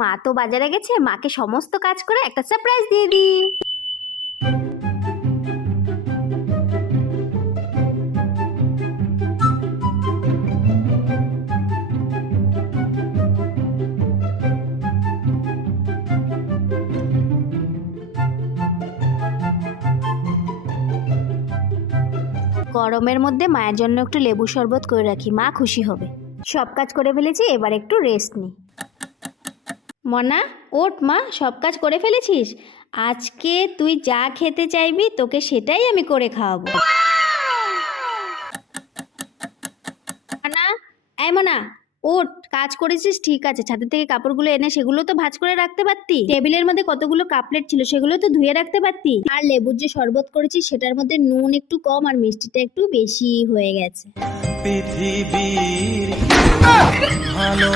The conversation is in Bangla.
মা তো বাজারে গেছে, মাকে সমস্ত কাজ করে একটা সারপ্রাইজ দিয়ে দিই। গরমের মধ্যে মায়ের জন্য একটু লেবু শরবত করে রাখি, মা খুশি হবে। সব কাজ করে ফেলেছি, এবার একটু রেস্ট নি মনা ওট মা সব কাজ করে ফেলেছিস? আজকে তুই যা খেতে চাইবি তোকে সেটাই আমি করে খাওয়াবো। মনা এই মনা ওঠ কাজ করেছিস? ঠিক আছে ছাদের থেকে কাপড়গুলো এনে সেগুলো তো ভাঁজ করে রাখতে পারতি। টেবিলের মধ্যে কতগুলো কাপলেট ছিল সেগুলো তো ধুয়ে রাখতে পারতি। আর লেবুর যে শরবত করেছিস সেটার মধ্যে নুন একটু কম আর মিষ্টিটা একটু বেশি হয়ে গেছে। পৃথিবীর ভালো